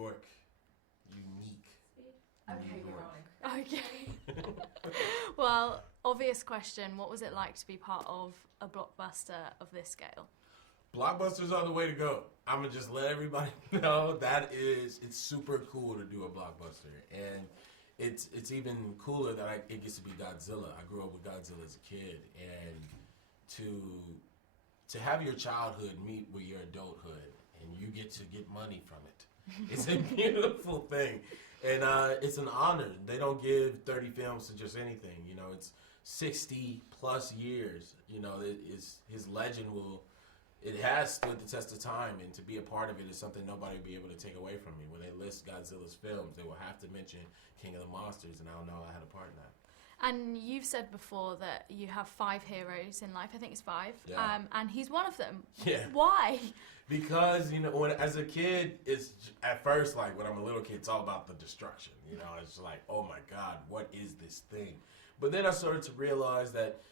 York, unique. Okay, New you're York. wrong. Okay. Well, obvious question. What was it like to be part of a blockbuster of this scale? Blockbusters are the way to go. I'm gonna just let everybody know it's super cool to do a blockbuster, and it's even cooler that it gets to be Godzilla. I grew up with Godzilla as a kid, and to have your childhood meet with your adulthood, and you get to get money from it. It's a beautiful thing, and it's an honor. They don't give 30 films to just anything. You know, it's 60 plus years. You know, his legend it has stood the test of time, and to be a part of it is something nobody will be able to take away from me. When they list Godzilla's films, they will have to mention King of the Monsters, and I'll know I had a part in that. And you've said before that you have 5 heroes in life. I think it's 5. Yeah. And he's one of them. Yeah. Why? Because, you know, as a kid, it's at first, like, when I'm a little kid, it's all about the destruction. You know, it's like, oh my God, what is this thing? But then I started to realize that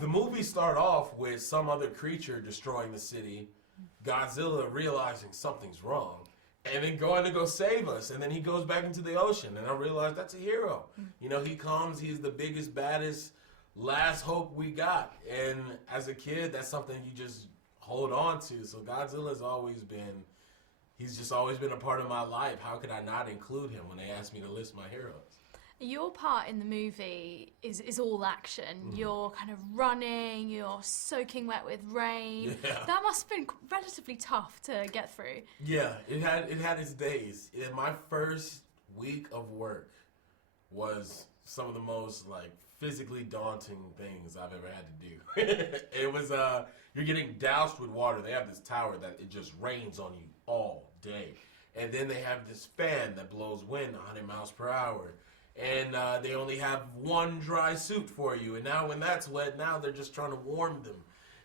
the movie started off with some other creature destroying the city, Godzilla realizing something's wrong, and then going to go save us. And then he goes back into the ocean, and I realized that's a hero. You know, he comes, he's the biggest, baddest, last hope we got. And as a kid, that's something you just hold on to. So Godzilla's he's just always been a part of my life. How could I not include him when they asked me to list my heroes? Your part in the movie is all action. You're kind of running, you're soaking wet with rain. Yeah. That must have been relatively tough to get through. Yeah, it had its days. My first week of work was some of the most like physically daunting things I've ever had to do. It was you're getting doused with water. They have this tower that it just rains on you all day. And then they have this fan that blows wind 100 miles per hour. And they only have one dry suit for you. And now when that's wet, now they're just trying to warm them.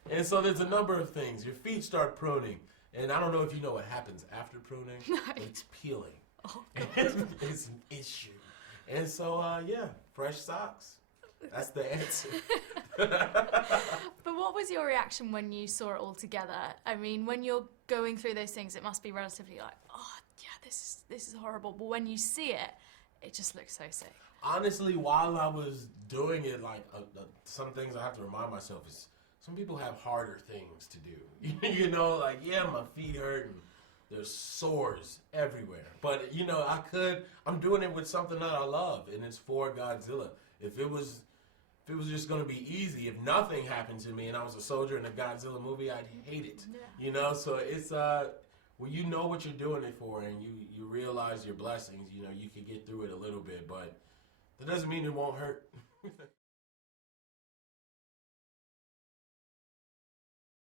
And so there's a number of things. Your feet start pruning. And I don't know if you know what happens after pruning. No. It's peeling. Oh, It's an issue. And so, yeah, fresh socks. That's the answer. But what was your reaction when you saw it all together? I mean, when you're going through those things, it must be relatively like, oh, yeah, this is horrible. But when you see it, it just looks so sick. Honestly, while I was doing it, like some things I have to remind myself is some people have harder things to do. You know, like, yeah, my feet hurt and there's sores everywhere. But, you know, I'm doing it with something that I love, and it's for Godzilla. If it was just going to be easy, if nothing happened to me and I was a soldier in a Godzilla movie, I'd hate it. Yeah. You know, so it's when you know what you're doing it for and you realize your blessings, you know, you can get through it a little bit, but that doesn't mean it won't hurt.